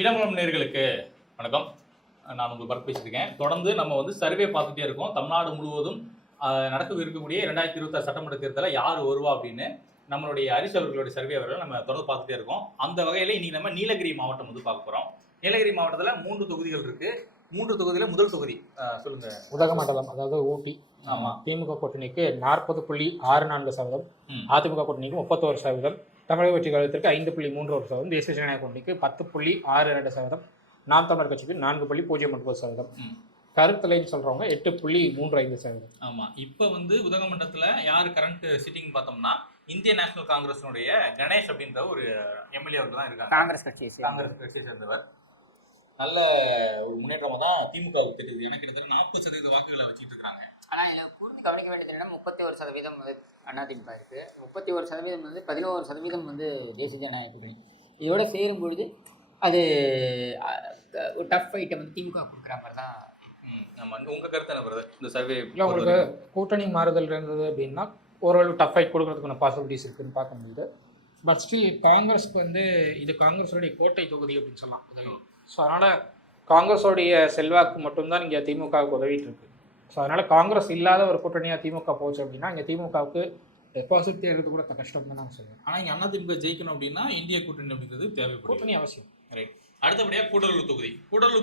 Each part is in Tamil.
இடமலம் நேர்களுக்கு வணக்கம். நான் உங்கள் பரத் பேசியிருக்கேன். தொடர்ந்து நம்ம சர்வே பார்த்துட்டே இருக்கோம். தமிழ்நாடு முழுவதும் நடக்க இருக்கக்கூடிய 2026 சட்டமன்ற தேர்தலில் யார் வருவா அப்படின்னு நம்மளுடைய ஹரிஷ் அவர்களுடைய சர்வே அவர்கள் நம்ம தொடர்ந்து பார்த்துட்டே இருக்கோம். அந்த வகையில் இன்னைக்கு நம்ம நீலகிரி மாவட்டம் பார்க்க போகிறோம். நீலகிரி மாவட்டத்தில் 3 தொகுதிகள் இருக்கு. 3 தொகுதியில் முதல் தொகுதி சொல்லுங்க. உதகமண்டலம், அதாவது ஊட்டி. ஆமா, திமுக கூட்டணிக்கு 40.64%, அதிமுக கூட்டணிக்கு 31%, தமிழக வெற்றி கழகத்திற்கு 5.31%, தேசிய ஜனநாயக கூட்டணிக்கு 10.62%, நாம் தமிழர் கட்சிக்கு 4.09%, கருத்தலைன்னு சொல்றவங்க 8.35%. ஆமா. இப்ப உதகமண்டலத்துல யாரு கரண்ட் சிட்டிங் பார்த்தோம்னா இந்திய நேஷனல் காங்கிரஸினுடைய கணேஷ் அப்படின்ற ஒரு எம்எல்ஏ அவர்கள் தான் இருக்காங்க. காங்கிரஸ் கட்சியை சேர்ந்தவர். நல்ல ஒரு முன்னேற்றமா தான் திமுகவுக்கு தெரியுது. எனக்கு கிட்டத்தட்ட 40% வாக்குகளை வச்சுட்டு இருக்காங்க. ஆனால் இதில் கூர்ந்து கவனிக்க வேண்டியது என்னன்னா 31% அதிமுக இருக்கு, 31% 11% தேசிய ஜனநாயக கூட்டணி. இதோட சேரும் பொழுது அது ஒரு டஃப் ஃபைட்டை திமுக கொடுக்குற மாதிரி தான். உங்க கருத்து என்ன வருது இந்த சர்வே? இல்லை, உங்களுக்கு கூட்டணி மாறுதல் இருந்தது அப்படின்னா ஓரளவு டஃப் ஃபைட் கொடுக்கறதுக்கான பாசிபிலிட்டிஸ் இருக்குன்னு பார்க்க முடியுது. பட் ஸ்டில் காங்கிரஸ்க்கு இது காங்கிரஸோடைய கோட்டை தொகுதி அப்படின்னு சொல்லலாம். ஸோ அதனால் காங்கிரஸோடைய செல்வாக்கு மட்டும்தான் இங்கே திமுகவுக்கு உதவிட்டு இருக்கு. ஸோ அதனால் காங்கிரஸ் இல்லாத ஒரு கூட்டணியாக திமுக போச்சு அப்படின்னா இங்கே திமுகவுக்கு டெபாசிட் தேர்றது கூட கஷ்டம் தான் நான் சொல்லுவேன். ஆனால் இங்கே அதிமுக ஜெயிக்கணும் அப்படின்னா இந்திய கூட்டணி அப்படிங்கிறது தேவைப்படும். கூட்டணி அவசியம். ரைட். அடுத்தபடியாக கூடலூர்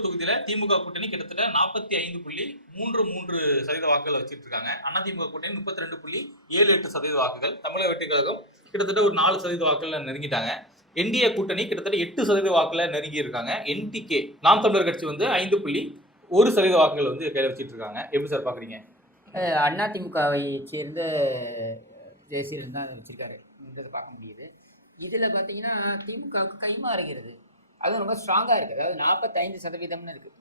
தொகுதியில் திமுக கூட்டணி கிட்டத்தட்ட 45.33% வாக்குகளை வச்சுட்டு இருக்காங்க. அதிமுக கூட்டணி 32.78% வாக்குகள். தமிழக வெற்றி கழகம் கிட்டத்தட்ட ஒரு 4% வாக்குகள் நெருங்கிட்டாங்க. என்டிஏ கூட்டணி கிட்டத்தட்ட 8% வாக்குல நெருங்கி இருக்காங்க. என்டிகே நாம் தமிழர் கட்சி 5.1% வாக்குகள் கையில் வச்சுட்டு இருக்காங்க. எப்படி சார் பாக்குறீங்க? அதிமுகவை சேர்ந்த ஜெயசீலன் தான் வச்சிருக்காருன்றதை பார்க்க முடியுது. இதில் பார்த்தீங்கன்னா திமுகவுக்கு கைமாறுகிறது, அதுவும் ரொம்ப ஸ்ட்ராங்காக இருக்குது. அதாவது 45% இருக்குது,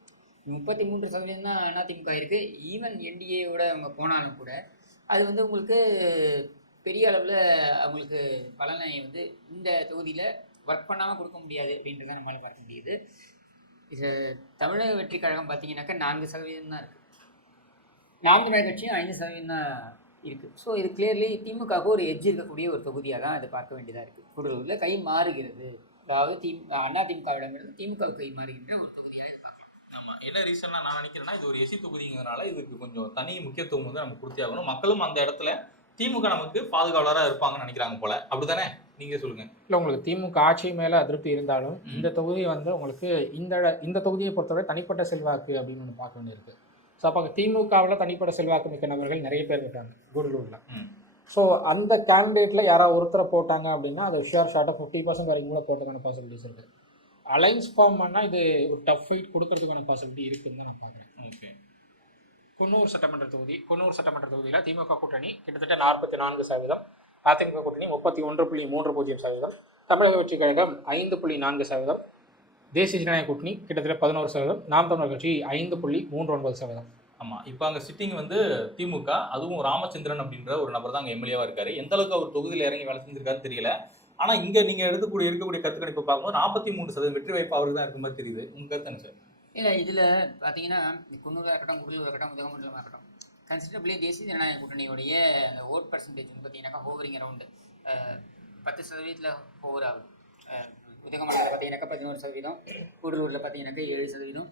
33% தான் அதிமுக இருக்குது. ஈவன் என்டிஏவோட அவங்க போனாலும் கூட அது உங்களுக்கு பெரிய அளவில் அவங்களுக்கு பலனை இந்த தொகுதியில் ஒர்க் பண்ணாமல் கொடுக்க முடியாது அப்படின்றத நம்மளால் பார்க்க முடியுது. இது தமிழக வெற்றி கழகம் பார்த்தீங்கன்னாக்கா 4% தான் இருக்குது, நாம் தமிழர் கட்சியும் 5% தான் இருக்குது. ஸோ இது கிளியர்லி திமுகவுக்கு ஒரு எட்ஜ் இருக்கக்கூடிய ஒரு தொகுதியாக தான் அதை பார்க்க வேண்டியதாக இருக்குது. கூடலூரில் கை மாறுகிறது, அதாவது அதிமுகவிடமிருந்து திமுகவுக்கு கை மாறுகின்ற ஒரு தொகுதியாக இதை பார்க்கலாம். ஆமாம். என்ன ரீசன்னா நான் நினைக்கிறேன்னா இது ஒரு எஸ்சி தொகுதிங்கிறதுனால இதுக்கு கொஞ்சம் தனி முக்கியத்துவம் நம்ம கொடுத்தே ஆகணும். மக்களும் அந்த இடத்துல திமுக நமக்கு பாதுகாவலராக இருப்பாங்கன்னு நினைக்கிறாங்க போல. அப்படித்தானே? நீங்க சொல்லுங்க. இல்லை, உங்களுக்கு திமுக ஆட்சி மேலே அதிருப்தி இருந்தாலும் இந்த தொகுதி உங்களுக்கு இந்த தொகுதியை பொறுத்தவரை தனிப்பட்ட செல்வாக்கு அப்படின்னு ஒன்று பார்க்க வேண்டியிருக்கு. ஸோ அப்போ திமுகவில் தனிப்பட்ட செல்வாக்கு மிக்க நபர்கள் நிறைய பேர் இருக்காங்க கூடலூரில். ஸோ அந்த கேண்டிடேட்டில் யாராவது ஒருத்தரை போட்டாங்க அப்படின்னா அது ஷியர் ஷார்ட்டாக 50% வரைக்கும் கூட போகிறதுக்கான பாசிபிலிட்டிஸ் இருக்குது. அலைன்ஸ் ஃபார்ம் பண்ணால் இது ஒரு டஃப் ஃபைட் கொடுக்கறதுக்கான பாசிபிலிட்டி இருக்குதுன்னு தான் நான் பார்க்குறேன். ஓகே. குன்னூர் சட்டமன்ற தொகுதியில் திமுக கூட்டணி கிட்டத்தட்ட 44%, அதிமுக கூட்டணி 31.30%, தமிழக வெற்றி கழகம் 5.4%, தேசிய ஜனநாயக கூட்டணி கிட்டத்தட்ட 11%, நாம் தமிழர் கட்சி 5.39%. ஆமாம். இப்போ அங்கே சிட்டிங் திமுக, அதுவும் ராமச்சந்திரன் அப்படின்ற ஒரு நபர் தான் அங்கே எம்எல்ஏவாக இருக்காரு. எந்த அளவுக்கு அவர் தொகுதியில் இறங்கி வேலை செஞ்சிருக்காரு தெரியல. ஆனால் இங்கே நீங்கள் இருக்கக்கூடிய கருத்து கணிப்பு பார்க்கும்போது 43% வெற்றி வாய்ப்பு அவருக்கு தான் இருக்க மாதிரி தெரியுது. உங்கள் கருத்து என்ன சார்? இல்லை, இதில் பார்த்தீங்கன்னா குன்னூராக இருக்கட்டும், கூடலூர் இருக்கட்டும், உதகமண்டலமாக இருக்கட்டும், கன்சிடரபிளி தேசிய ஜனநாயக கூட்டணியோடைய அந்த ஓட் பர்சன்டேஜ் பார்த்தீங்கன்னாக்கா ஹோவரிங் அரௌண்டு 10% ஹோவர் ஆகுது. உதகமண்டலத்தில் பார்த்தீங்கன்னாக்கா 11%, கூடலூரில் பார்த்தீங்கன்னாக்கா 7%,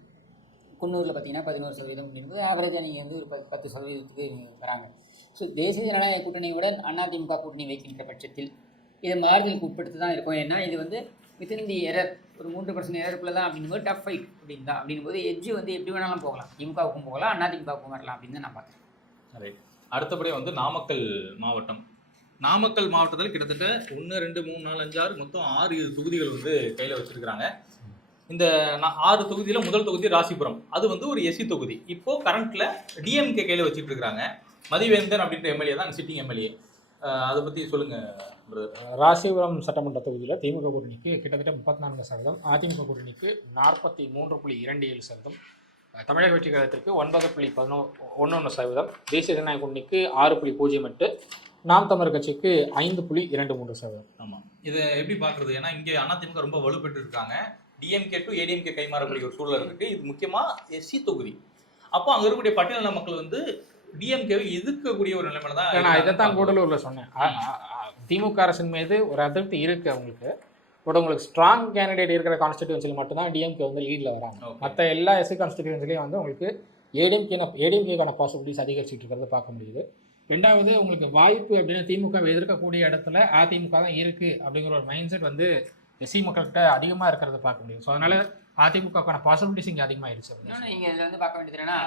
குன்னூரில் பார்த்தீங்கன்னா 11% அப்படின்றது ஆவரேஜாக நீங்கள் ஒரு 10%க்கு வராங்க. ஸோ தேசிய ஜனநாயக கூட்டணியோட அதிமுக கூட்டணி வைக்கின்ற பட்சத்தில் இது மாறுதலுக்கு உட்படுத்தி தான் இருக்கும். ஏன்னா இது வித்தின் தி எரர் ஒரு 3% எரருக்குள்ளே தான் அப்படிங்கும்போது டஃப் ஃபைட் அப்படின்னு தான். அப்படிங்கும்போது எட்ஜு எப்படி வேணாலும் போகலாம், திமுகவுக்கும் போகலாம், அதிமுகவுக்கும் வரலாம் அப்படின்னு தான் நான் பார்க்குறேன். ரைட். அடுத்தபடியாக நாமக்கல் மாவட்டத்தில் கிட்டத்தட்ட 1, 2, 3, 4, 5, 6 மொத்தம் 6 தொகுதிகள் கையில் வச்சிருக்கிறாங்க. இந்த 6 தொகுதியில் முதல் தொகுதி ராசிபுரம், அது ஒரு எஸ்சி தொகுதி. இப்போ கரண்ட்ல டிஎம்கே கையில் வச்சுட்டு இருக்கிறாங்க. மதிவேந்தன் அப்படின்ற எம்எல்ஏ தான் சிட்டிங் எம்எல்ஏ. அதை பற்றி சொல்லுங்க. ராசிபுரம் சட்டமன்ற தொகுதியில் திமுக கூட்டணிக்கு கிட்டத்தட்ட 34%, அதிமுக கூட்டணிக்கு 43.27%, தமிழக வெற்றி கழகத்திற்கு 9.11%, தேசிய ஜனநாயக கூட்டணிக்கு 6.08%, நாம் தமிழர் கட்சிக்கு 5.23%. ஆமாம். இதை எப்படி பார்க்குறது? ஏன்னா இங்கே அதிமுக ரொம்ப வலுப்பெற்று இருக்காங்க. டிஎம்கே டு ஏடிஎம்கே கைமாறக்கூடிய ஒரு சூழல் இருக்குது. இது முக்கியமாக எஸ்சி தொகுதி. அப்போ அங்கே இருக்கக்கூடிய பட்டியலின மக்கள் டிஎம்கேவை எதிர்க்கக்கூடிய ஒரு நிலைமையில தான். நான் இதைத்தான் கூடலூரில் சொன்னேன். திமுக அரசின் மீது ஒரு அதிருப்தி இருக்குது அவங்களுக்கு. பட் உங்களுக்கு ஸ்ட்ராங் கேண்டிடேட் இருக்கிற கான்ஸ்டிடியூன்சியில் மட்டும்தான் டிஎம்கே வந்து லீடில் வராங்க. Okay. மற்ற எல்லா எஸ்சி கான்ஸ்டிடியூன்சிலையும் வந்து உங்களுக்கு ஏடிஎம்கேக்கான பாசிபிலிட்டிஸ் அதிகரிச்சுட்டு இருக்கிறத பார்க்க முடியுது. ரெண்டாவது உங்களுக்கு வாய்ப்பு அப்படின்னு திமுகவை எதிர்க்கக்கூடிய இடத்துல அதிமுக தான் இருக்குது அப்படிங்கிற ஒரு மைண்ட் செட் வந்து எஸ்சி மக்கள்கிட்ட அதிகமாக இருக்கிறத பார்க்க முடியும். ஸோ அதனால் அதிமுகக்கான பாசிபிலிட்டிஸ் இங்கே அதிகமாகிடுச்சு. இன்னொன்று நீங்கள் இதில் வந்து பார்க்க வேண்டியது என்னன்னா,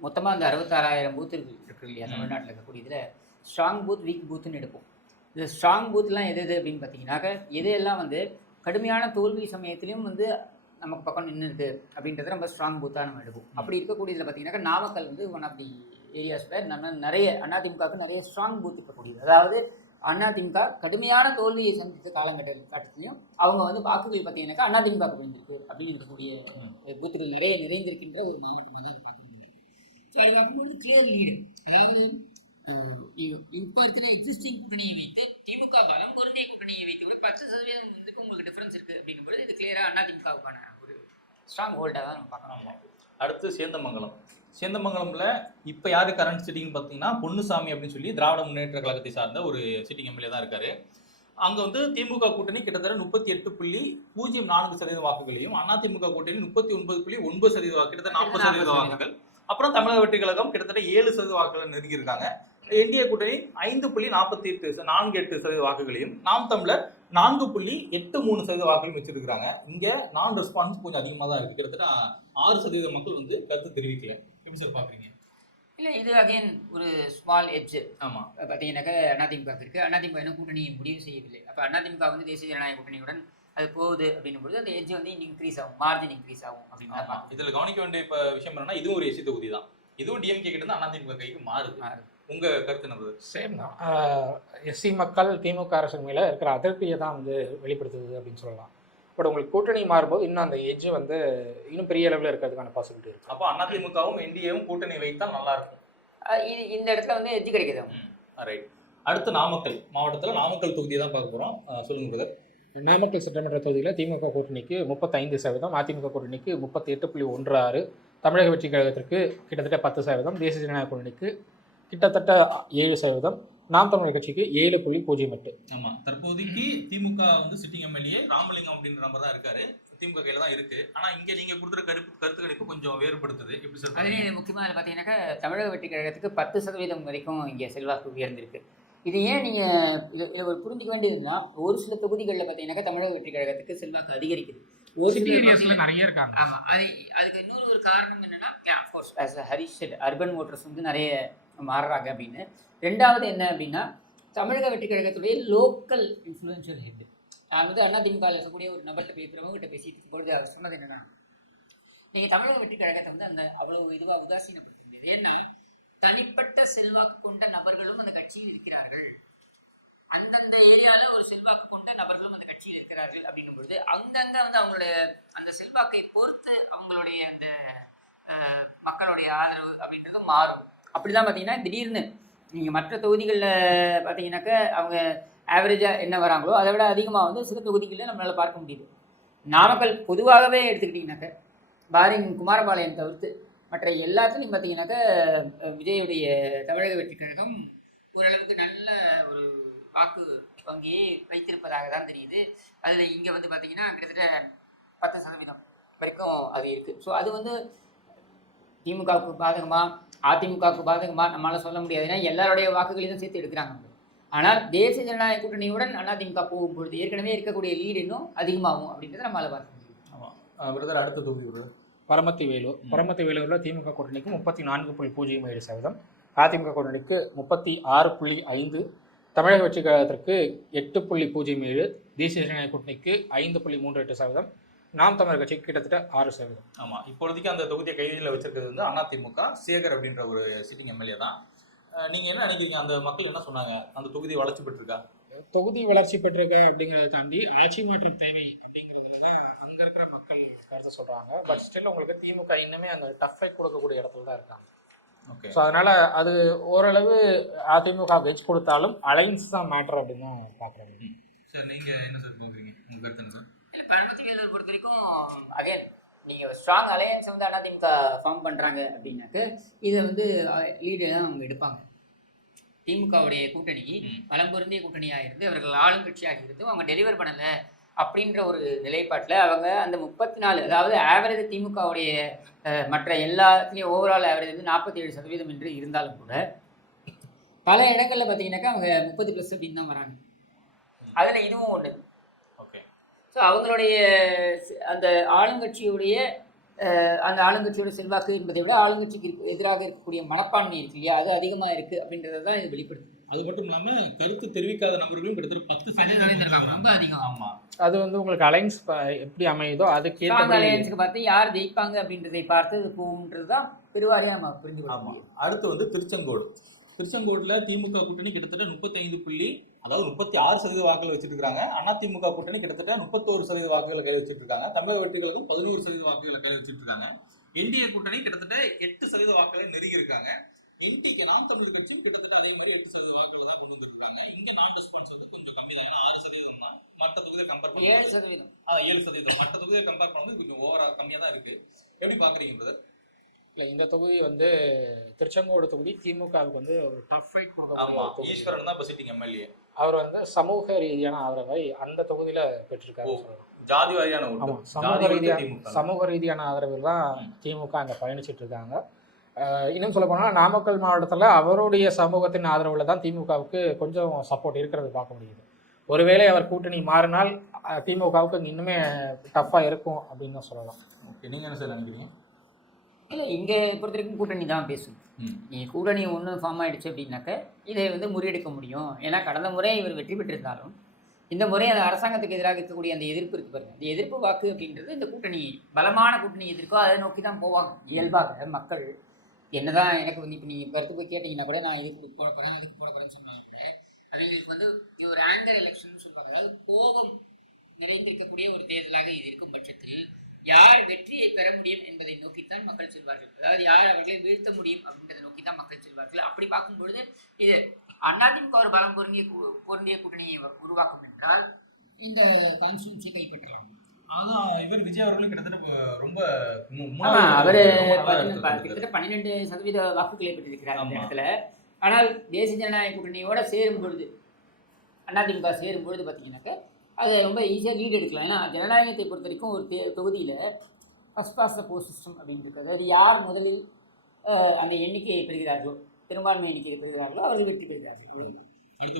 மொத்தமாக அந்த 66,000 பூத் இருக்கு இல்லையா தமிழ்நாட்டில் இருக்கக்கூடிய இதில் ஸ்ட்ராங் பூத் வீக் பூத்துன்னு எடுப்போம். இந்த ஸ்ட்ராங் பூத்லாம் எது அப்படின்னு பார்த்தீங்கன்னாக்க எதையெல்லாம் வந்து கடுமையான தோல்வி சமயத்துலையும் வந்து நமக்கு பக்கம் நின்று இருக்குது அப்படின்றத நம்ம ஸ்ட்ராங் பூத்தாக நம்ம எடுப்போம். அப்படி இருக்கக்கூடியதில் பார்த்தீங்கன்னாக்கா நாமக்கல் வந்து ஒன் ஆஃப் தி ஏரியாஸில் நம்ம நிறைய அதிமுகவுக்கு நிறைய ஸ்ட்ராங் பூத் இருக்கக்கூடியது. அதாவது அதிமுக கடுமையான தோல்வியை சந்தித்த காலகட்டத்திலையும் அவங்க வந்து வாக்குகள் பார்த்தீங்கன்னாக்கா அதிமுக விழுந்திருக்கு அப்படின்னு இருக்கக்கூடிய பூத்துகள் நிறைய நிறைந்திருக்கின்ற ஒரு மாவட்டமாக தான் பார்க்க முடியும். ஸோ அது பார்க்கும்போது கிளியர் லீடு. அதாவது இப்போ இருக்கிற எக்ஸிஸ்டிங் கூட்டணியை வைத்து திமுக காலம் பொருந்திய கூட்டணியை வைத்து கூட 10% வந்துக்கு உங்களுக்கு டிஃபரன்ஸ் இருக்குது அப்படிங்கும்போது இது கிளியராக அதிமுகவுக்கான ஒரு ஸ்ட்ராங் ஹோல்டாக தான் நம்ம பார்க்கலாம். அடுத்து சேந்தமங்கலம்ல இப்போ யாரு கரண்ட் சிட்டிங் பார்த்தீங்கன்னா பொன்னுசாமி அப்படின்னு சொல்லி திராவிட முன்னேற்ற கழகத்தை சார்ந்த ஒரு சிட்டிங் எம்எல்ஏ தான் இருக்காரு. அங்கே வந்து திமுக கூட்டணி கிட்டத்தட்ட 38.04% வாக்குகளையும், அதிமுக கூட்டணி 39.9% கிட்டத்தட்ட 40% வாக்குகள். அப்புறம் தமிழக வெற்றி கழகம் கிட்டத்தட்ட 7% வாக்குகளை நெருங்கியிருக்காங்க. என்டிஏ கூட்டணி 5.48% வாக்குகளையும், நாம் தமிழர் 4.83% வாக்குகளையும் வச்சிருக்கிறாங்க. இங்க நான் ரெஸ்பான்ஸ் கொஞ்சம் அதிகமாக தான் இருக்கு. கிட்டத்தட்ட 6% மக்கள் வந்து கருத்து தெரிவிக்கல. எப்படி சார் பாக்குறீங்க? இல்லை, இது அகைன் ஒரு ஸ்மால் எட்ஜ். ஆமா, பார்த்தீங்கன்னாக்கா அதிமுக இருக்கு. அதிமுக இன்னும் கூட்டணியை முடிவு செய்யவில்லை. அப்போ அதிமுக வந்து தேசிய ஜனநாயக கூட்டணியுடன் அது போகுது அப்படின்னும் பொழுது அந்த எட்ஜ் வந்து இன்க்ரீஸ் ஆகும், மார்ஜின் இன்க்ரீஸ் ஆகும் அப்படின்னு. இதுல கவனிக்க வேண்டிய விஷயம் என்னன்னா, இதுவும் ஒரு எஸ்சி தொகுதி தான். இதுவும் டிஎம்கே கிட்ட இருந்து அதிமுக கைக்கு மாறுது. உங்க கருத்து என்ன? சேம் தான். எஸ்சி மக்கள் திமுக அரசு மேலே இருக்கிற அதிருப்தியை தான் வந்து வெளிப்படுத்துது அப்படின்னு சொல்லலாம். பட் உங்களுக்கு கூட்டணி மாறும்போது இன்னும் அந்த எட்ஜ் வந்து இன்னும் பெரிய அளவில் இருக்கிறதுக்கான பாசிபிலிட்டி இருக்குது. அப்போ அதிமுகவும் என்டிஏவும் கூட்டணி வைத்தால் நல்லா இருக்கும். இந்த இடத்துல வந்து எட்ஜ் கிடைக்குது. ரைட். அடுத்து நாமக்கல் மாவட்டத்தில் நாமக்கல் தொகுதியை தான் பார்க்க போகிறோம். சொல்லுங்க பிரதர். நாமக்கல் சட்டமன்ற தொகுதியில் திமுக கூட்டணிக்கு 35%, அதிமுக கூட்டணிக்கு 38.16%, தமிழக வெற்றி கழகத்திற்கு கிட்டத்தட்ட 10%, தேசிய ஜனநாயக கூட்டணிக்கு கிட்டத்தட்ட 7%, நாம் தமிழர் கட்சிக்கு 7.08. ஆமா, தற்போதைக்கு திமுக வந்து சிட்டிங் எம்எல்ஏ ராமலிங்கம் அப்படின்ற நம்பர் தான் இருக்காரு. திமுக கையில தான் இருக்கு. ஆனா இங்க நீங்க கொடுக்குற கருத்து கணிப்பு கொஞ்சம் வேறுபடுத்துது. எப்படி சார்? அதே முக்கியமா பார்த்தீங்கன்னாக்கா தமிழக வெற்றி கழகத்துக்கு 10% வரைக்கும் இங்கே செல்வாக்கு உயர்ந்திருக்கு. இது ஏன் நீங்க இதில் ஒரு புரிஞ்சுக்க வேண்டியதுன்னா, ஒரு சில தொகுதிகளில் பார்த்தீங்கன்னாக்கா தமிழக வெற்றி கழகத்துக்கு செல்வாக்கு அதிகரிக்குது. ஒரு சில ஏரியாஸ்ல நிறைய இருக்காங்க. ஆமா, அதுக்கு இன்னொரு ஒரு காரணம் என்னன்னா, of course as Harish set, urban voters வந்து நிறைய மாறுறாங்க அப்படின்னு. ரெண்டாவது என்ன அப்படின்னா, தமிழக வெற்றி கழகத்துடைய லோக்கல் இன்ஃப்ளூயன்ஷியல் ஹெட். நான் வந்து அதிமுக இருக்கக்கூடிய ஒரு நபர்கிட்ட பிரமுகிட்ட பேசிட்டு இருக்கும்பொழுது அவர் சொன்னது என்னன்னா, நீங்கள் தமிழக வெற்றி கழகத்தை வந்து அந்த அவ்வளவு இதுவாக உதாசீனப்படுத்துங்க. ஏன்னா தனிப்பட்ட செல்வாக்கு கொண்ட நபர்களும் அந்த கட்சியில் இருக்கிறார்கள், அந்தந்த ஏரியாவில் ஒரு செல்வாக்கு கொண்ட நபர்களும் அந்த கட்சியில் இருக்கிறார்கள் அப்படின்னும் பொழுது அங்கங்க வந்து அவங்களுடைய அந்த செல்வாக்கை பொறுத்து அவங்களுடைய அந்த மக்களுடைய ஆதரவு அப்படின்றது மாறும். அப்படிதான் பார்த்தீங்கன்னா திடீர்னு நீங்கள் மற்ற தொகுதிகளில் பார்த்தீங்கன்னாக்க அவங்க ஆவரேஜாக என்ன வராங்களோ அதை விட அதிகமாக வந்து சில தொகுதிகளில் நம்மளால் பார்க்க முடியுது. நாமக்கல் பொதுவாகவே எடுத்துக்கிட்டிங்கனாக்க பாரிங் குமாரபாளையம் தவிர்த்து மற்ற எல்லாத்துலேயும் பார்த்தீங்கன்னாக்க விஜயுடைய தமிழக வெற்றி கழகம் ஓரளவுக்கு நல்ல ஒரு வாக்கு வங்கியை வைத்திருப்பதாக தான் தெரியுது. அதில் இங்கே வந்து பார்த்தீங்கன்னா கிட்டத்தட்ட 10% வரைக்கும் அது இருக்குது. ஸோ அது வந்து திமுகவுக்கு பாதகமா அதிமுகவுக்கு பாதகமா நம்மளால சொல்ல முடியாது. ஏன்னா எல்லாருடைய வாக்குகளையும் சேர்த்து எடுக்கிறாங்க. ஆனால் தேசிய ஜனநாயக கூட்டணியுடன் அதிமுக போகும்பொழுது ஏற்கனவே இருக்கக்கூடிய லீடு இன்னும் அதிகமாகும் அப்படின்றத நம்மளால பார்க்க முடியும். ஆமாம் பிரதர். அடுத்த தொகுதி பரமத்தி வேலூரில் திமுக கூட்டணிக்கு 34.07%, அதிமுக கூட்டணிக்கு 36.5%, தமிழக வெற்றி கழகத்திற்கு 8.07%, தேசிய ஜனநாயக கூட்டணிக்கு 5.38%, நாம் தமிழர் கட்சிக்கு கிட்டத்தட்ட 6%. ஆமாம், இப்பொழுதைக்கு அந்த தொகுதியை கைதியில் வச்சிருக்கிறது வந்து அதிமுக சேகர் அப்படின்ற ஒரு சிட்டிங் எம்எல்ஏ தான். நீங்கள் என்ன நினைக்கிறீங்க? அந்த மக்கள் என்ன சொன்னாங்க? அந்த தொகுதி வளர்ச்சி பெற்றிருக்கா? தொகுதி வளர்ச்சி பெற்றிருக்க அப்படிங்கிறத தாண்டி ஆட்சி மாற்றம் தேவை அப்படிங்கிறதுல அங்கே இருக்கிற மக்கள் கருத்தை சொல்கிறாங்க. பட் ஸ்டில் உங்களுக்கு திமுக இன்னுமே அந்த டஃப் ஃபைட் கொடுக்கக்கூடிய இடத்துல தான் இருக்காங்க. ஓகே, ஸோ அதனால் அது ஓரளவு அதிமுக வெச் கொடுத்தாலும் அலைன்ஸ் தான் மேட்டர் அப்படின்னு தான் பார்க்குறாங்க. சார் நீங்கள் என்ன சார் பார்க்குறீங்க? உங்கள் கருத்து என்ன சார்? இல்லை, பரமத்தி வேலூர் பொறுத்த வரைக்கும் அகைன் நீங்கள் ஸ்ட்ராங் அலையன்ஸ் வந்து அதிமுக ஃபார்ம் பண்ணுறாங்க அப்படின்னாக்க இதை வந்து லீடு தான் அவங்க எடுப்பாங்க. திமுகவுடைய கூட்டணி பலம் பொருந்திய கூட்டணியாக இருந்து அவர்கள் ஆளுங்கட்சியாக இருந்து அவங்க டெலிவர் பண்ணலை அப்படின்ற ஒரு நிலைப்பாட்டில் அவங்க அந்த 34, அதாவது ஆவரேஜ் திமுகவுடைய மற்ற எல்லாத்துலேயும் ஓவரால் ஆவரேஜ் வந்து 47% என்று இருந்தாலும் கூட பல இடங்களில் பார்த்தீங்கன்னாக்கா அவங்க 30+ அப்படின்னு தான் வராங்க. அதில் இதுவும் ஒன்று. ஓகே. ஸோ அவங்களுடைய அந்த ஆளுங்கட்சியுடைய அந்த ஆளுங்கட்சியோட செல்வாக்கு என்பதை விட ஆளுங்கட்சிக்கு எதிராக இருக்கக்கூடிய மனப்பான்மை இருக்கு இல்லையா, அது அதிகமாக இருக்குது அப்படின்றத தான் இது வெளிப்படுத்தும். அது மட்டும் இல்லாமல் கருத்து தெரிவிக்காத நபர்களும் கிட்டத்தட்ட 10% இருக்காங்க. ரொம்ப அதிகம். ஆமாம். அது வந்து உங்களுக்கு அலைன்ஸ் எப்படி அமையுதோ அதுக்கு அலையன்ஸுக்கு பார்த்து யார் ஜெயிப்பாங்க அப்படின்றதை பார்த்து இது போகுன்றது தான் பெருவாரியாக நம்ம புரிஞ்சு கொள்ள முடியும். அடுத்து வந்து திருச்செங்கோட்டில் திமுக கூட்டணி கிட்டத்தட்ட 36% வாக்குகள் வச்சுட்டு இருக்காங்க. அதிமுக கூட்டணி கிட்டத்தட்ட 31% வாக்குகளை கையில் வச்சுட்டு இருக்காங்க. தமிழக வெற்றிகளுக்கும் 11% வாக்குகளை கையில் வச்சுட்டு இருக்காங்க. என்டிஏ கூட்டணி கிட்டத்தட்ட 8% வாக்குகளை நெருங்கி இருக்காங்க. என்டிக்கு நாம் தமிழர் கட்சி கிட்டத்தட்ட அதே மாதிரி 8% வாக்குகளை தான் கொண்டு வந்துருக்காங்க. இங்க நான் ரெஸ்பான்ஸ் வந்து கொஞ்சம் கம்மி தான். 6% தான். மற்ற தொகுதியை கம்பேர் பண்ணி 7%. மற்ற தொகுதியை கம்பேர் பண்ணும்போது கொஞ்சம் ஓவரா கம்மியா தான் இருக்கு. எப்படி பாக்குறீங்க பிரதர்? இல்லை, இந்த தொகுதி வந்து திருச்செங்கோடு தொகுதி திமுகவுக்கு வந்து ஒரு டஃப் ஃபைட் கொடுக்கும். ஈஸ்வரன் தான் இப்போ சிட்டிங் எம்எல்ஏ. அவர் வந்து சமூக ரீதியான ஆதரவை அந்த தொகுதியில பெற்றிருக்காரு. ஜாதி வாரியான சமூக ரீதியான ஆதரவில் தான் திமுக அங்கே பயணிச்சுட்டு இருக்காங்க. இன்னும் சொல்ல போனால் நாமக்கல் மாவட்டத்தில் அவருடைய சமூகத்தின் ஆதரவில் தான் திமுகவுக்கு கொஞ்சம் சப்போர்ட் இருக்கிறது பார்க்க முடியுது. ஒருவேளை அவர் கூட்டணி மாறினால் திமுகவுக்கு இன்னுமே டஃப்பாக இருக்கும் அப்படின்னு தான் சொல்லலாம். ஓகே, நீங்கள் என்ன சார் நினைக்கிறீங்க? இல்லை, இங்கே பொறுத்த வரைக்கும் கூட்டணி தான் பேசும். நீ கூட்டணி ஒன்று ஃபார்ம் ஆகிடுச்சு அப்படின்னாக்க இதை வந்து முறியடிக்க முடியும். ஏன்னா கடந்த முறை இவர் வெற்றி பெற்றிருந்தாலும் இந்த முறை அந்த அரசாங்கத்துக்கு எதிராக இருக்கக்கூடிய அந்த எதிர்ப்பு இருக்குது பாருங்க, இந்த எதிர்ப்பு வாக்கு அப்படின்றது இந்த கூட்டணி பலமான கூட்டணி எதிர்க்கோ அதை நோக்கி தான் போவாங்க. இயல்பாக மக்கள் என்னதான் எனக்கு வந்து இப்போ நீங்கள் கருத்து போய் கேட்டிங்கன்னா கூட நான் இதுக்கு போட போகிறேன் அதுக்கு போட போகிறேன்னு சொன்னாங்க கூட அவங்களுக்கு வந்து இது ஒரு ஆங்கர் எலெக்ஷன் சொல்லுவாங்க. அதாவது கோபம் நிறைந்திருக்கக்கூடிய ஒரு தேர்தலாக இது இருக்கும் பட்சத்தில் யார் வெற்றியை பெற முடியும் என்பதை நோக்கித்தான் மக்கள் செல்வார்கள். அதாவது யார் அவர்களை வீழ்த்த முடியும் அப்படின்றத நோக்கி தான் மக்கள் செல்வார்கள். அப்படி பார்க்கும்பொழுது இது அதிமுக ஒரு பலம் பொருந்திய கூட்டணியை உருவாக்கும் என்றால் இந்த கான்ஸ்டியூன்சியை கைப்பற்றலாம். அதான் இவர் விஜய் அவர்களும் கிட்டத்தட்ட ரொம்ப அவர் கிட்டத்தட்ட 12% வாக்குகளை பெற்றிருக்கிறார் இந்த இடத்துல. ஆனால் தேசிய ஜனநாயக கூட்டணியோட சேரும் பொழுது அதிமுக சேரும் பொழுது பார்த்தீங்கன்னாக்கா அதை ரொம்ப ஈஸியாக லீட் எடுக்கலாம். ஏன்னா ஜனநாயகத்தை பொறுத்த வரைக்கும் ஒரு தொகுதியில் first past the post system அப்படின்னு இருக்குது. அதாவது யார் முதலில் அந்த எண்ணிக்கையை பெறுகிறார்களோ, பெரும்பான்மை எண்ணிக்கையை பெறுகிறார்களோ அவர்கள் வெற்றி பெறுகிறார்கள். அடுத்து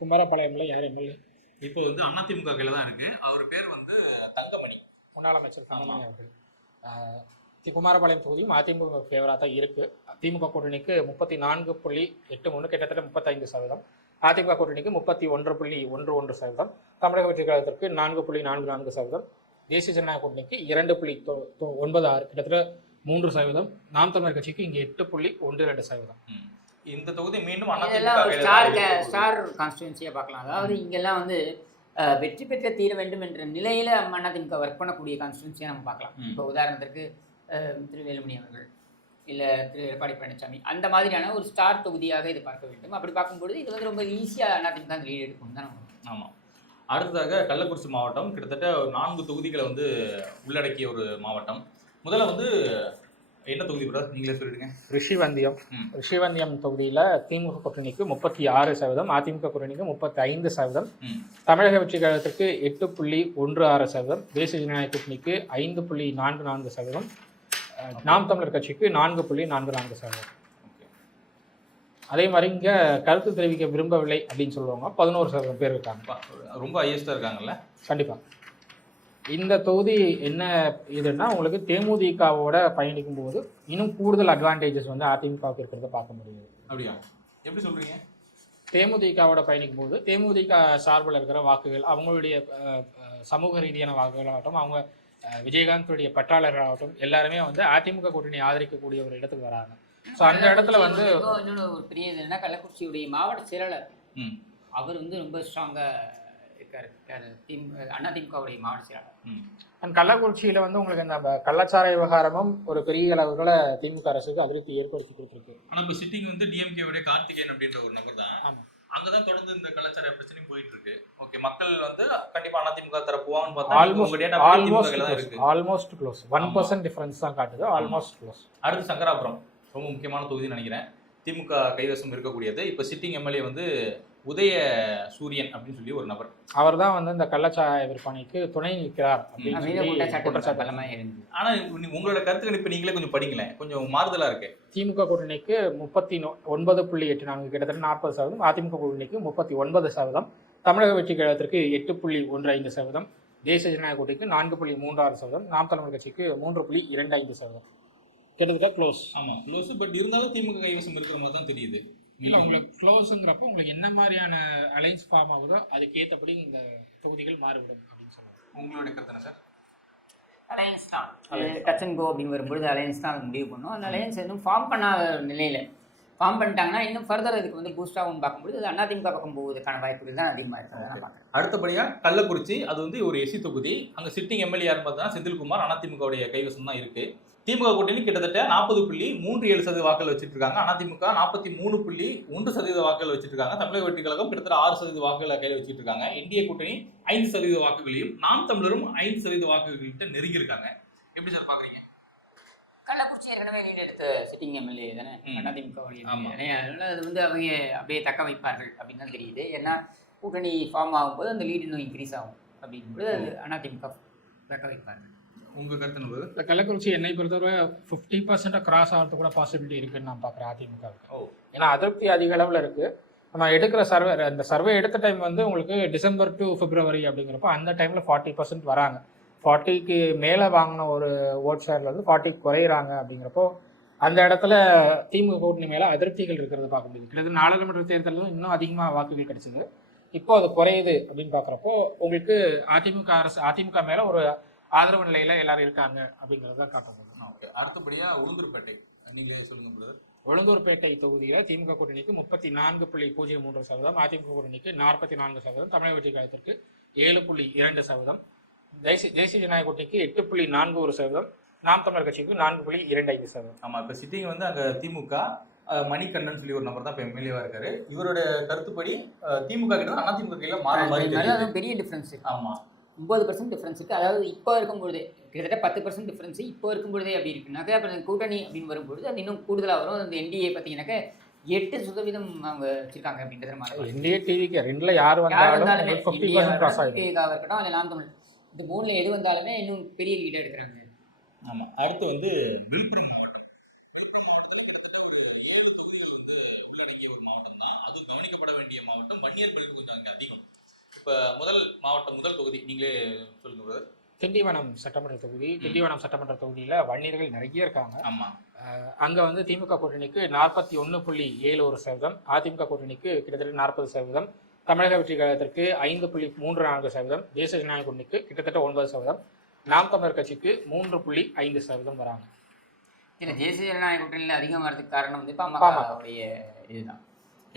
குமாரபாளையம்ல யார் எம்எல்ஏ? இப்போ வந்து அதிமுக கையில் தான் இருக்கு. அவர் பேர் வந்து தங்கமணி, முன்னாள் அமைச்சர் தங்கமணி அவர்கள். குமாரபாளையம் தொகுதியும் அதிமுக ஃபேவராக தான் இருக்குது. திமுக கூட்டணிக்கு 34.83, கிட்டத்தட்ட 35%. அதிமுக கூட்டணிக்கு 31.11%. தமிழக வெற்றி கழகத்திற்கு 4.44%. தேசிய ஜனநாயக கூட்டணிக்கு 2.96, கிட்டத்தட்ட 3%. நாம் தமிழர் கட்சிக்கு இங்கே 8.12%. இந்த தொகுதி மீண்டும் ஸ்டார் கான்ஸ்டிட்யூன்சியாக பார்க்கலாம். அதாவது இங்கெல்லாம் வந்து வெற்றி பெற்ற தீர வேண்டும் என்ற நிலையில் அதிமுக ஒர்க் பண்ணக்கூடிய கான்ஸ்டிட்யூன்சியாக நம்ம பார்க்கலாம். இப்போ உதாரணத்திற்கு திரு வேலுமணி அவர்கள் இல்லை திரு எடப்பாடி பழனிசாமி அந்த மாதிரியான ஒரு ஸ்டார் தொகுதியாக இதை பார்க்க வேண்டும். அப்படி பார்க்கும்பொழுது இது வந்து ரொம்ப ஈஸியாக அதிமுக லீட் எடுக்கணும் தான். ஆமாம். அடுத்ததாக கள்ளக்குறிச்சி மாவட்டம் கிட்டத்தட்ட 4 தொகுதிகளை வந்து உள்ளடக்கிய ஒரு மாவட்டம். முதல்ல வந்து என்ன தொகுதி கூட நீங்களே சொல்லிடுங்க. ரிஷிவந்தியம் தொகுதியில் திமுக கூட்டணிக்கு 36%, அதிமுக கூட்டணிக்கு 35%, தமிழக வெற்றி கழகத்திற்கு 8.16%, தேசிய ஜனநாயக கூட்டணிக்கு 5.44%, நாம் தமிழர் கட்சிக்கு 4.44%. அதே மாதிரி இங்கே கருத்து தெரிவிக்க விரும்பவில்லை அப்படின்னு சொல்லுவாங்க 11% பேர் இருக்காங்க. ரொம்ப ஹையஸ்டாக இருக்காங்கல்ல. கண்டிப்பாக. இந்த தொகுதி என்ன இதுன்னா உங்களுக்கு தேமுதிகவோட பயணிக்கும் போது இன்னும் கூடுதல் அட்வான்டேஜஸ் வந்து அதிமுகவுக்கு இருக்கிறத பார்க்க முடியுது. அப்படியா? எப்படி சொல்கிறீங்க? தேமுதிகவோட பயணிக்கும் போது தேமுதிக சார்பில் இருக்கிற வாக்குகள், அவங்களுடைய சமூக ரீதியான வாக்குகளாகட்டும், அவங்க விஜயகாந்துடைய பற்றாளர்களாகட்டும், எல்லாருமே வந்து அதிமுக கூட்டணி ஆதரிக்கக்கூடிய ஒரு இடத்துக்கு வராங்க. ஸோ அந்த இடத்துல வந்து இன்னொன்று ஒரு பெரிய இது என்னன்னா கள்ளக்குறிச்சியுடைய மாவட்ட செயலாளர் அவர் வந்து ரொம்ப ஸ்ட்ராங்காக இருக்காரு. அதிமுகவுடைய மாவட்ட செயலாளர். அண்ட் கள்ளக்குறிச்சியில் வந்து உங்களுக்கு இந்த கள்ளச்சார விவகாரமும் ஒரு பெரிய அளவுகளை திமுக அரசுக்கு அதிருப்தி ஏற்படுத்தி கொடுத்துருக்கு. ஆனால் இப்போ சிட்டிங் வந்து டிஎம்கேவுடைய கார்த்திகேயன் அப்படின்ற ஒரு நபர் தான். அங்கதான் தொடர்ந்து இந்த கலாச்சார பிரச்சனையும் போயிட்டு இருக்கு. ஓகே, மக்கள் வந்து கண்டிப்பா அதிமுக தரப்புவான்னு பார்த்தா ஆல்மோஸ்ட் க்ளோஸ். 1% டிஃபரன்ஸ் தான் காட்டுது. Almost close. அடுத்து சங்கராபுரம் ரொம்ப முக்கியமான தொகுதி நினைக்கிறேன். திமுக கைவசம் இருக்கக்கூடியது. இப்போ சிட்டிங் எம்எல்ஏ வந்து உதய சூரியன் அப்படின்னு சொல்லி ஒரு நபர். அவர் தான் வந்து இந்த கள்ளச்சாராய விற்பனைக்கு துணை நிற்கிறார் அப்படின்னு அப்படின்னு சொல்லி குற்றச்சாட்டு குற்றச்சாட்டு. பலமாக இருந்தது. ஆனா உங்களோட கருத்து கணிப்பு நீங்களே கொஞ்சம் படிங்களேன், கொஞ்சம் மாறுதலா இருக்கு. திமுக கூட்டணிக்கு 39.84 கிட்டத்தட்ட 40%, அதிமுக கூட்டணிக்கு 39%, தமிழக வெற்றி கழகத்திற்கு 8.15%, தேசிய ஜனநாயக கூட்டணிக்கு 4.36%, நாம் தமிழர் கட்சிக்கு 3.25%. கிட்டத்தட்ட க்ளோஸ். ஆமா க்ளோஸ். பட் இருந்தாலும் திமுக கைவசம் இருக்கிற மாதிரி தான் தெரியுது. இல்லை, உங்களுக்கு க்ளோஸுங்கிறப்போ உங்களுக்கு என்ன மாதிரியான அலைன்ஸ் ஃபார்ம் ஆகுதோ அதுக்கு ஏற்றபடி இந்த தொகுதிகள் மாறுபடும் அப்படின்னு சொல்லுவாங்க. உங்களோட கருத்து சார்? அலையன்ஸ் தான் டச் அண்ட் கோ அப்படின்னு வரும்பொழுது அலையன்ஸ் தான் அது முடிவு பண்ணும். அந்த அலையன்ஸ் இன்னும் ஃபார்ம் பண்ணாத நிலையில் ஃபார்ம் பண்ணிட்டாங்கன்னா இன்னும் ஃபர்தர் அதுக்கு வந்து பூஸ்ட் ஆகும்னு பார்க்கும்போது அது அதிமுக பக்கம் போவதற்கான வாய்ப்புகள் தான் அதிகமாக இருக்குது. நான் பார்க்குறேன். அடுத்தபடியாக கள்ளக்குறிச்சி, அது வந்து ஒரு எஸ்சி தொகுதி. அங்கே சிட்டிங் எம்எல்ஏ யாருன்னு பார்த்தா செந்தில்குமார், அதிமுகவுடைய கைவசம் தான் இருக்கு. திமுக கூட்டணி கிட்டத்தட்ட 40.37% வாக்குகள் வச்சுட்டு இருக்காங்க. அதிமுக 43.1% வாக்குகள் வச்சுட்டு இருக்காங்க. தமிழக வெற்றி கழகம் கிட்டத்தட்ட 6% வாக்குகளை கையில் வச்சுட்டு இருக்காங்க. என்டிஏ கூட்டணி 5% வாக்குகளையும், நாம் தமிழரும் 5% வாக்குகள்கிட்ட நெருங்கி இருக்காங்க. எப்படி சார் பாக்குறீங்க? கள்ளக்குறிச்சி ஏற்கனவே லீட் எடுத்த சிட்டிங் எம்எல்ஏ தானே அதிமுக. ஆமா. அதனால அது வந்து அவங்க அப்படியே தக்க வைப்பார்கள் அப்படின்னு தான் தெரியுது. ஏன்னா கூட்டணி ஃபார்ம் ஆகும்போது அந்த லீட் இன்னும் இன்க்ரீஸ் ஆகும் அப்படிங்கும்போது அது அதிமுக தக்க வைப்பார்கள். உங்க கருத்து என்ன? இந்த கள்ளக்குறிச்சி என்னை பொறுத்தவரை 50% கிராஸ் ஆகிறது கூட பாசிபிலிட்டி இருக்குன்னு நான் பார்க்குறேன் அதிமுகவுக்கு. ஏன்னா அதிருப்தி அதிக அளவில் இருக்குது. நம்ம எடுக்கிற சர்வே, இந்த சர்வே எடுத்த டைம் வந்து உங்களுக்கு டிசம்பர் டு பிப்ரவரி அப்படிங்கிறப்போ அந்த டைமில் 40% வராங்க. 40க்கு மேலே வாங்கின ஒரு ஓட் ஷேரில் வந்து 40 குறையிறாங்க. அப்படிங்கிறப்போ அந்த இடத்துல திமுக கூட்டணி மேலே அதிருப்திகள் இருக்கிறது பார்க்க முடியுது. கிட்டத்தட்ட நாடாளுமன்ற தேர்தலில் இன்னும் அதிகமாக வாக்குகள் கிடைச்சிது. இப்போ அது குறையுது அப்படின்னு பார்க்குறப்போ உங்களுக்கு அதிமுக மேலே ஒரு ஆதரவு நிலையில எல்லாரும் இருக்காங்க அப்படிங்கிறத காட்டும்போது. ஓகே, அடுத்தபடியா உளுந்தூர்பேட்டை நீங்களே சொல்லுங்க பிரதர். உளுந்தூர்பேட்டை தொகுதியில திமுக கூட்டணிக்கு 34.03%, அதிமுக கூட்டணிக்கு 44%, தமிழக வெற்றி கழகத்திற்கு 7.2%, தேசிய ஜனநாயக கூட்டணிக்கு 8.41%, நாம் தமிழர் கட்சிக்கு 4.25%. ஆமா, இப்ப சிட்டிங் வந்து அங்க திமுக மணிகண்டன் சொல்லி ஒரு நபர் தான் இப்ப எம்எல்ஏவா இருக்காரு. இவரோட கருத்துப்படி திமுக கிட்ட தான் அதிமுக கையில மாற மாதிரி பெரிய டிஃபரன்ஸ். ஆமா, 9% டிஃப்ரென்ஸ் இருக்குது. அதாவது இப்போ இருக்கும்பொழுதே கிட்டத்தட்ட 10% டிஃப்ரென்ஸு இப்போ இருக்கும்பொழுதே அப்படி இருக்குனாக்கா அப்புறம் கூட்டணி அப்படின்னு வரும்பொழுது அது இன்னும் கூடுதலாக வரும். அந்த என்டிஏ பார்த்தீங்கன்னாக்கா 8% அவங்க வச்சிருக்காங்க அப்படின்றது மாதிரி. என்டிஏ டிவிக்கு ரெண்டுல யார் வந்தாலுமே 50% கிராஸ் ஆகும். இருக்கட்டும் அதில் நாம் தமிழ், இந்த மூணில் எது வந்தாலுமே இன்னும் பெரிய லீடாக எடுக்கிறாங்க. ஆமாம். அடுத்து வந்து விழுப்புரம் மாவட்டம். விழுப்புரம் மாவட்டத்தில் கிட்டத்தட்ட ஒரு 7 தொகுதிகள் வந்து உள்ளடங்கிய ஒரு மாவட்டம் தான். அது கவனிக்கப்பட வேண்டிய மாவட்டம். வன்னியர் பெருக்கு கொஞ்சம் அங்கே அதிகம். இப்போ முதல் தொகுதி நீங்களே சொல்லுங்க பிரதர். திண்டிவனம் சட்டமன்ற தொகுதி. திண்டிவனம் சட்டமன்ற தொகுதியில் வன்னியர்கள் நிறைய இருக்காங்க. ஆமாம். அங்கே வந்து திமுக கூட்டணிக்கு 41.71%, அதிமுக கூட்டணிக்கு கிட்டத்தட்ட 40%, தமிழக வெற்றி கழகத்திற்கு 5.34%, தேசிய ஜனநாயக கூட்டணிக்கு கிட்டத்தட்ட 9%, நாம் தமிழர் கட்சிக்கு 3.5% வராங்க. இதில் தேசிய ஜனநாயக கூட்டணியில் அதிகம் வரதுக்கு காரணம் வந்து பாமகவுடைய இதுதான்.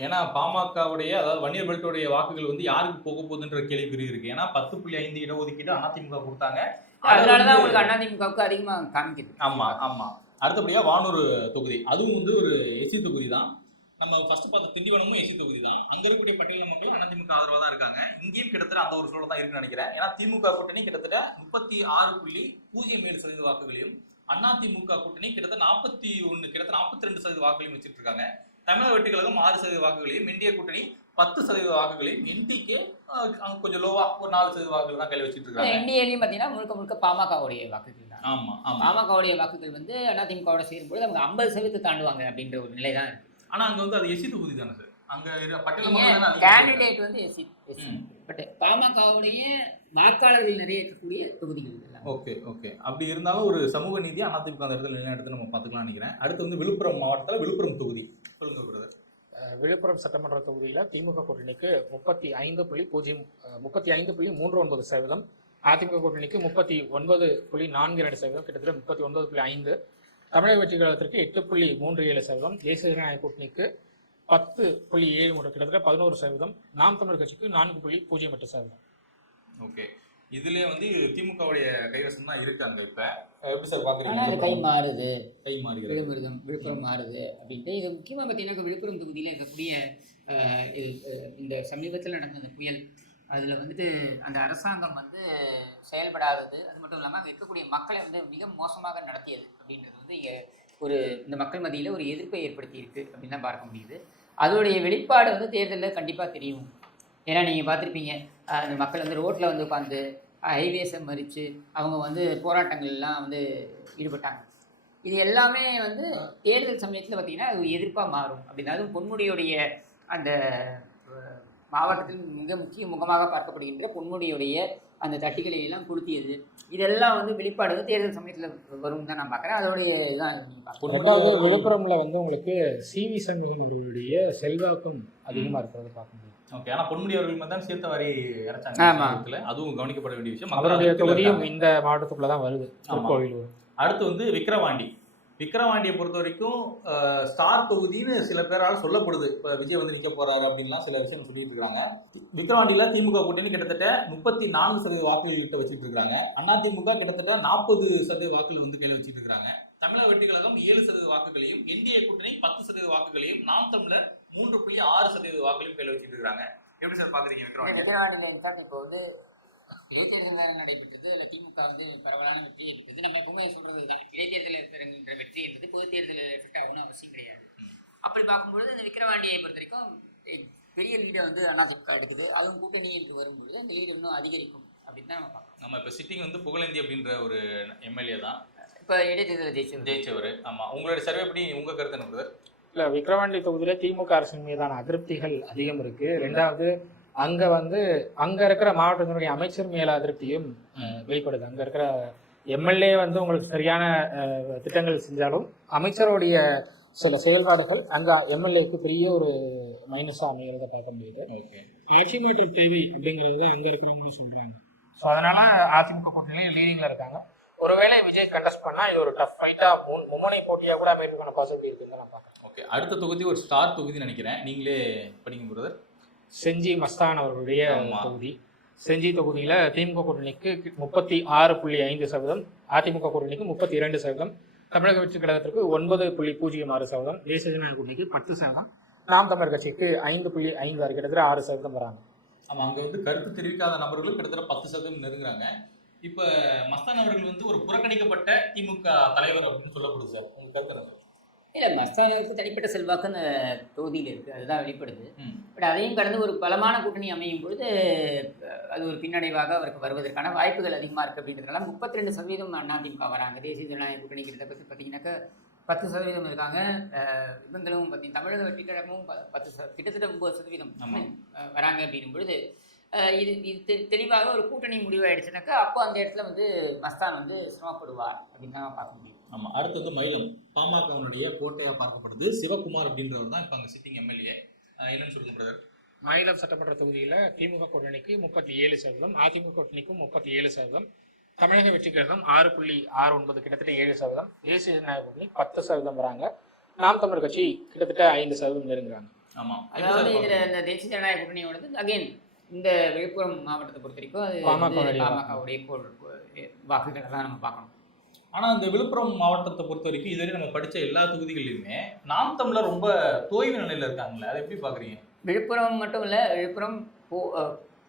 ஏன்னா பாமகவுடைய, அதாவது வன்னியர் பெல்ட்டுடைய வாக்குகள் வந்து யாருக்கு போக போகுதுன்ற கேள்விக்குறி இருக்கு. ஏன்னா 10.5 இடஒதுக்கீடு அதிமுக கொடுத்தாங்க. அதனாலதான் உங்களுக்கு அதிமுகவுக்கு அதிகமாக காமிக்குது. ஆமா ஆமா. அடுத்தபடியா வானூர் தொகுதி, அதுவும் வந்து ஒரு எஸ்சி தொகுதி தான். நம்ம ஃபர்ஸ்ட் பார்த்த திண்டிவனமும் எஸ்சி தொகுதி தான். அங்க இருக்கக்கூடிய பட்டியல் மக்கள் அதிமுக ஆதரவாக தான் இருக்காங்க. இங்கேயும் கிட்டத்தட்ட அந்த ஒரு சூழல் தான் இருக்குன்னு நினைக்கிறேன். ஏன்னா திமுக கூட்டணி கிட்டத்தட்ட 36.07% வாக்குகளையும், அதிமுக கூட்டணி கிட்டத்தட்ட 42% வாக்குகளையும் வச்சுட்டு இருக்காங்க. தமிழக வெற்றி கழகம் 6% வாக்குகளையும், என்டிஏ கூட்டணி 10% வாக்குகளையும், என்டிகே கொஞ்சம் லோவா ஒரு 4% வாக்குகள் தான் கையில் வச்சுட்டு இருக்காங்க. என்டிஏலையும் பார்த்தீங்கன்னா முழுக்க பாமகவுடைய வாக்குகள் தான். ஆமா ஆமா. பாமகவுடைய வாக்குகள் வந்து அதிமுகவோட சேரும்போது அவங்க 50% தாண்டுவாங்க அப்படின்ற ஒரு நிலை தான் இருக்கு. ஆனா அங்க வந்து அது எஸ்சி தொகுதி தானே சார். அங்க கேண்டிடேட் வந்து எஸ்சி, பட் பாமகவுடைய வாக்காளர்கள் நிறைய இருக்கக்கூடிய தொகுதிகள் இதெல்லாம். Okay okay. அப்படி இருந்தாலும் ஒரு சமூக நீதி அதிமுக அந்த இடத்துல நிலைநாட்டு நம்ம பார்த்துக்கலாம்னு நினைக்கிறேன். அடுத்து வந்து விழுப்புரம் மாவட்டத்தில் விழுப்புரம் தொகுதி சொல்லுங்க பிரதர். விழுப்புரம் சட்டமன்ற தொகுதியில் திமுக கூட்டணிக்கு 35.39%, அதிமுக கூட்டணிக்கு 39.42%, கிட்டத்தட்ட 39.5%, தமிழக வெற்றி கழகத்திற்கு 8.37%, தேசிய ஜனநாயக கூட்டணிக்கு 10.73%, கிட்டத்தட்ட 11%, நாம் தமிழர் கட்சிக்கு 4.08%. ஓகே, இதுல வந்து திமுகவுடைய கைவசம் தான் இருக்கு அங்க. இப்ப எப்படி சார் பாக்குறீங்க? அது கை மாறுது, விழுப்புரம் மாறுது அப்படின்ட்டு. இது முக்கியமாக பார்த்தீங்கன்னா விழுப்புரம் தொகுதியில் இருக்கக்கூடிய இந்த சமீபத்தில் நடந்த அந்த புயல், அதில் வந்துட்டு அந்த அரசாங்கம் வந்து செயல்படாதது, அது மட்டும் இல்லாமல் அங்கே இருக்கக்கூடிய மக்களை வந்து மிக மோசமாக நடத்தியது அப்படின்றது வந்து இங்கே ஒரு இந்த மக்கள் மத்தியில் ஒரு எதிர்ப்பை ஏற்படுத்தியிருக்கு அப்படின்னு தான் பார்க்க முடியுது. அதோடைய வெளிப்பாடு வந்து தேர்தலில் கண்டிப்பாக தெரியும். ஏன்னா நீங்கள் பார்த்துருப்பீங்க, அந்த மக்கள் வந்து ரோட்டில் வந்து உட்காந்து ஹைவேஸை மறித்து அவங்க வந்து போராட்டங்கள்லாம் வந்து ஈடுபட்டாங்க. இது எல்லாமே வந்து தேர்தல் சமயத்தில் பார்த்திங்கன்னா அது எதிர்ப்பாக மாறும் அப்படின்னு. அதுவும் பொன்முடியுடைய அந்த மாவட்டத்தில் மிக முக்கிய முகமாக பார்க்கப்படுகின்ற பொன்முடியுடைய அந்த தட்டிகளை எல்லாம் கொளுத்தியது, இதெல்லாம் வந்து வெளிப்பாடு வந்து தேர்தல் சமயத்தில் வரும் தான் நான் பார்க்குறேன். அதோடைய இதான் நீங்கள் பார்க்கணும். ரெண்டாவது விழுப்புரம்ல வந்து உங்களுக்கு சிவி சண்முகம் அவர்களுடைய செல்வாக்கும் அதிகமாக இருக்கிறத பார்க்க முடியும். ஓகே, ஆனா பொன்முடி அவர்கள் தான் சேர்த்த வரி இறச்சாங்க ஆமா. சமீபத்துல. அதுவும் கவனிக்கப்பட வேண்டிய விஷயம். அவருடைய தொகுதியும் இந்த மாவட்டத்துக்குள்ள தான் வருது, திருக்கோவிலூர். அடுத்து வந்து விக்கிரவாண்டியை பொறுத்த வரைக்கும் ஸ்டார் தொகுதின்னு சில பேரால் சொல்லப்படுது. இப்போ விஜய் வந்து நிற்க போறாரு அப்படின்லாம் சில விஷயம் சொல்லிட்டு இருக்காங்க. விக்கிரவாண்டியில திமுக கூட்டணி கிட்டத்தட்ட 34% வாக்குகள் கிட்ட வச்சுட்டு இருக்காங்க. அதிமுக கிட்டத்தட்ட 40% வாக்குகள் வந்து கையில வச்சுட்டு இருக்காங்க. தமிழக வெற்றி கழகம் 7% வாக்குகளையும், என்டிஏ கூட்டணி 10% வாக்குகளையும், நாம் தமிழர் 3.6% வாக்குகளையும் கையில வச்சுட்டு இருக்காங்க. எப்படி சார் பாக்குறீங்க விக்கிரவாண்டியில் இன்ஃபேக்ட் இப்போ வந்து இடைத்தேர்தல் நடைபெற்றது, இல்லை திமுக வந்து பரவலான வெற்றியை பெற்றது. நம்ம எப்பவுமே சொல்றது தான், இடைத்தேர்தலில் பெறுகின்ற வெற்றி என்பது பொது தேர்தலில் எஃபெக்ட் ஆகணும்னு அவசியம் கிடையாது. அப்படி பார்க்கும்பொழுது இந்த விக்கிரவாண்டியை பொறுத்த வரைக்கும் பெரிய லீடை வந்து அதிமுக எடுக்குது. அதுவும் கூட்டணி என்று வரும்பொழுது அந்த லீடு இன்னும் அதிகரிக்கும் அப்படின்னு தான் நம்ம பார்க்கணும். நம்ம இப்போ சிட்டிங் வந்து புகழேந்தி அப்படின்ற ஒரு எம்எல்ஏ தான் இப்போ இடைத்தேர்தலில் ஜெயிச்சவர். ஆமா, உங்களுடைய சர்வே எப்படி, உங்க கருத்து என்ன பிரதர்? இல்லை, விக்கிரவாண்டி தொகுதியில திமுக அரசின் மீதான அதிருப்திகள் அதிகம் இருக்கு. ரெண்டாவது அங்க வந்து அங்க இருக்கிற மாவட்டத்தினுடைய அமைச்சர் மேல அதிருப்தியும் வெளிப்படுது. அங்க இருக்கிற எம்எல்ஏ வந்து உங்களுக்கு சரியான திட்டங்கள் செஞ்சாலும் அமைச்சருடைய சில செயல்பாடுகள் அங்க எம்எல்ஏக்கு பெரிய ஒரு மைனஸா அமைகிறத பார்க்க முடியுது. ஆட்சி மாற்றம் தேவை அப்படிங்கிறது அங்க இருக்கிறவங்க சொல்றாங்க. ஸோ அதனால அதிமுக கூட்டணியில லீடிங்ல இருக்காங்க. ஒருவேளை விஜய் கண்டஸ்ட் பண்ணா இது ஒரு டஃப் ஃபைட்டா மும்முனை போட்டியா கூட அமைப்புக்கான பாசிபிலிட்டி இருக்குன்னு நான் பார்க்குறேன். ஓகே, அடுத்த தொகுதி ஒரு ஸ்டார் தொகுதி நினைக்கிறேன், நீங்களே படிங்க பிரதர். செஞ்சி மஸ்தான் அவர்களுடைய தொகுதி. செஞ்சி தொகுதியில் திமுக கூட்டணிக்கு 36.5%, அதிமுக கூட்டணிக்கு 32%, தமிழக வெற்றி கழகத்திற்கு 9.06%, தேசிய ஜனநாயக கூட்டணிக்கு 10%, நாம் தமிழர் கட்சிக்கு 5.56, கிட்டத்தட்ட 6% வராங்க. ஆமாம், அங்கே வந்து கருத்து தெரிவிக்காத நபர்களும் கிட்டத்தட்ட 10% நெருங்குறாங்க. இப்போ மஸ்தான் அவர்கள் வந்து ஒரு புறக்கணிக்கப்பட்ட திமுக தலைவர் அப்படின்னு சொல்லப்படுது சார், உங்க கருத்து என்ன? இல்லை, மஸ்தானுக்கு தனிப்பட்ட செல்வாக்கு அந்த தொகுதியில் இருக்குது, அதுதான் வெளிப்படுது. பட் அதையும் கடந்து ஒரு பலமான கூட்டணி அமையும் பொழுது அது ஒரு பின்னடைவாக அவருக்கு வருவதற்கான வாய்ப்புகள் அதிகமாக இருக்குது. அப்படின்றதுனால 32% அதிமுக வராங்க. தேசிய ஜனநாயக கூட்டணிங்கிறத பற்றி பார்த்தீங்கன்னாக்கா 10% இருக்காங்க. இவங்களும் பார்த்தீங்கன்னா தமிழக வெற்றி கழகமும் 10%, கிட்டத்தட்ட 9% வராங்க. அப்படின்னும் பொழுது இது தெளிவாக ஒரு கூட்டணி முடிவாயிடுச்சுனாக்கா அப்போ அந்த இடத்துல வந்து மஸ்தான் வந்து சிரமப்படுவார் அப்படின்னு தான் பார்க்க முடியும். ஆமாம், அடுத்து வந்து மயிலம் பாமகவுடைய கோட்டையாக பார்க்கப்படுது. சிவகுமார் அப்படின்றவர் தான் இப்போ அங்கே சிட்டிங் எம்எல்ஏ. என்னன்னு சொல்லுங்க பிரதர்? மயிலம் சட்டமன்ற தொகுதியில் திமுக கூட்டணிக்கு 37%, அதிமுக கூட்டணிக்கு 37%, தமிழக வெற்றி கழகம் 6.69, கிட்டத்தட்ட 7%, தேசிய ஜனநாயக கூட்டணி 10% வராங்க. நாம் தமிழர் கட்சி கிட்டத்தட்ட 5% நெருங்குறாங்க. ஆமாம், அதாவது இதில் இந்த தேசிய ஜனநாயக கூட்டணியோடது அகைன் இந்த விழுப்புரம் மாவட்டத்தை பொறுத்த வரைக்கும் அது பாமகவுடைய வாக்குகளை தான் நம்ம பார்க்கணும். ஆனால் இந்த விழுப்புரம் மாவட்டத்தை பொறுத்த வரைக்கும் இதுவரை நம்ம படித்த எல்லா தொகுதிகளிலுமே நாம் தமிழர் ரொம்ப தோய்வு நிலையில் இருக்காங்களே, அதை எப்படி பார்க்குறீங்க? விழுப்புரம் மட்டும் இல்லை, விழுப்புரம்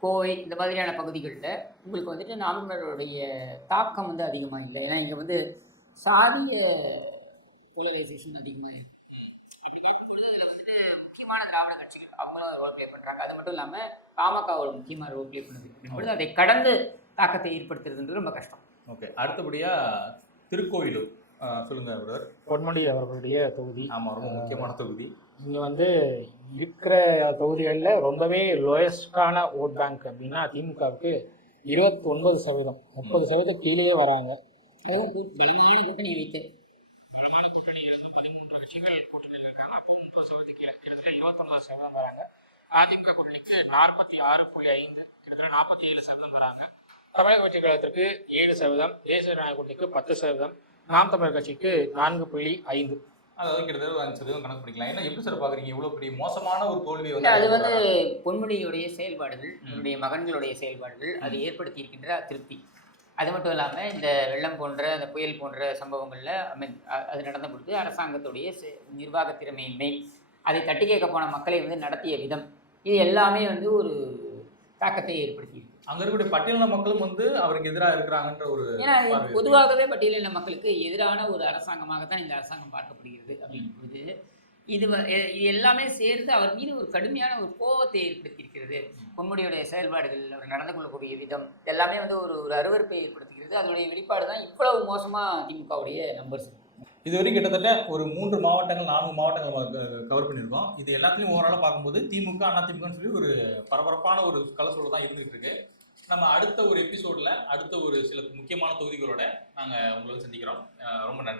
கோவை இந்த மாதிரியான பகுதிகளில் உங்களுக்கு வந்துட்டு நாம் தமிழருடைய தாக்கம் வந்து அதிகமாக இல்லை. ஏன்னா இங்கே வந்து சாதிய போலரைசேஷன் அதிகமாக இருக்குது. அப்படி பார்க்கும்போது இதில் வந்துட்டு முக்கியமான திராவிட கட்சிகள் அவங்களும் ரோல் ப்ளே பண்ணுறாங்க. அது மட்டும் இல்லாமல் பாமக ஒரு முக்கியமான ரோல் ப்ளே பண்ணுது. அப்படிங்கும்போது அதை கடந்து தாக்கத்தை ஏற்படுத்துறதுன்றது ரொம்ப கஷ்டம். ஓகே, அடுத்தபடியாக திருக்கோவிலூர் சொல்லுங்க பிரதர். பொன்முடி அவர்களுடைய தொகுதி. ஆமாம், ரொம்ப முக்கியமான தொகுதி. இங்கே வந்து இருக்கிற தொகுதிகளில் ரொம்பவே லோயஸ்டான ஓட் பேங்க் அப்படின்னா திமுகவுக்கு 29%, 30% கீழே வராங்க. பலமான கூட்டணி வைத்து பலமான கூட்டணி இருந்து 13 கட்சிகள் கூட்டணியில் இருக்காங்க. அப்போ 30% கீழே, கிட்டத்தட்ட 29% வராங்க. அதிமுக கூட்டணிக்கு 46.5, கிட்டத்தட்ட 47% வராங்க. தமிழக வெற்றி கழகத்திற்கு 7%, தேசிய ஜனநாயக கூட்டணிக்கு 10%, நாம் தமிழர் கட்சிக்கு 4.5. அதாவது கிட்டத்தட்ட 5% கணக்கு பண்ணிக்கலாம். ஏன்னா எப்படி சார் பார்க்குறீங்க இவ்வளோ பெரிய மோசமான ஒரு தோல்வி வந்து? அது வந்து பொன்முடியுடைய செயல்பாடுகள், என்னுடைய மகன்களுடைய செயல்பாடுகள் அது ஏற்படுத்தி இருக்கின்ற அதிருப்தி. அது மட்டும் இல்லாமல் இந்த வெள்ளம் போன்ற அந்த புயல் போன்ற சம்பவங்களில் அது நடந்த பொழுது அரசாங்கத்துடைய நிர்வாக திறமையின்மை, அதை தட்டி கேட்க போன மக்களை வந்து நடத்திய விதம், இது எல்லாமே வந்து ஒரு தாக்கத்தை ஏற்படுத்தியிருக்கு. அங்க இருக்கக்கூடிய பட்டியலின மக்களும் வந்து அவருக்கு எதிராக இருக்கிறாங்கன்ற ஒரு ஏன்னா பார்வை இருக்கு. பொதுவாகவே பட்டியலின மக்களுக்கு எதிரான ஒரு அரசாங்கமாகத்தான் இந்த அரசாங்கம் பார்க்கப்படுகிறது அப்படின்னும் பொழுது இது இது எல்லாமே சேர்ந்து அவர் மீது ஒரு கடுமையான ஒரு கோபத்தை ஏற்படுத்தியிருக்கிறது. பொன்முடியுடைய செயல்பாடுகள், அவர் நடந்து கொள்ளக்கூடிய விதம் எல்லாமே வந்து ஒரு ஒரு அருவருப்பை ஏற்படுத்துகிறது. அதனுடைய வெளிப்பாடு தான் இவ்வளவு மோசமா திமுகவுடைய நம்பர்ஸ். இதுவரை கிட்டத்தட்ட ஒரு 3 மாவட்டங்கள் 4 மாவட்டங்கள் கவர் பண்ணியிருக்கோம். இது எல்லாத்துலயும் ஓவராலாக பார்க்கும்போது திமுக அதிமுகன்னு சொல்லி ஒரு பரபரப்பான ஒரு கலசூழல் தான் இருந்துகிட்டு இருக்கு. நம்ம அடுத்த ஒரு எபிசோட்ல அடுத்த ஒரு சில முக்கியமான தொகுதிகளோட நாங்கள் உங்களை சந்திக்கிறோம். ரொம்ப நன்றி.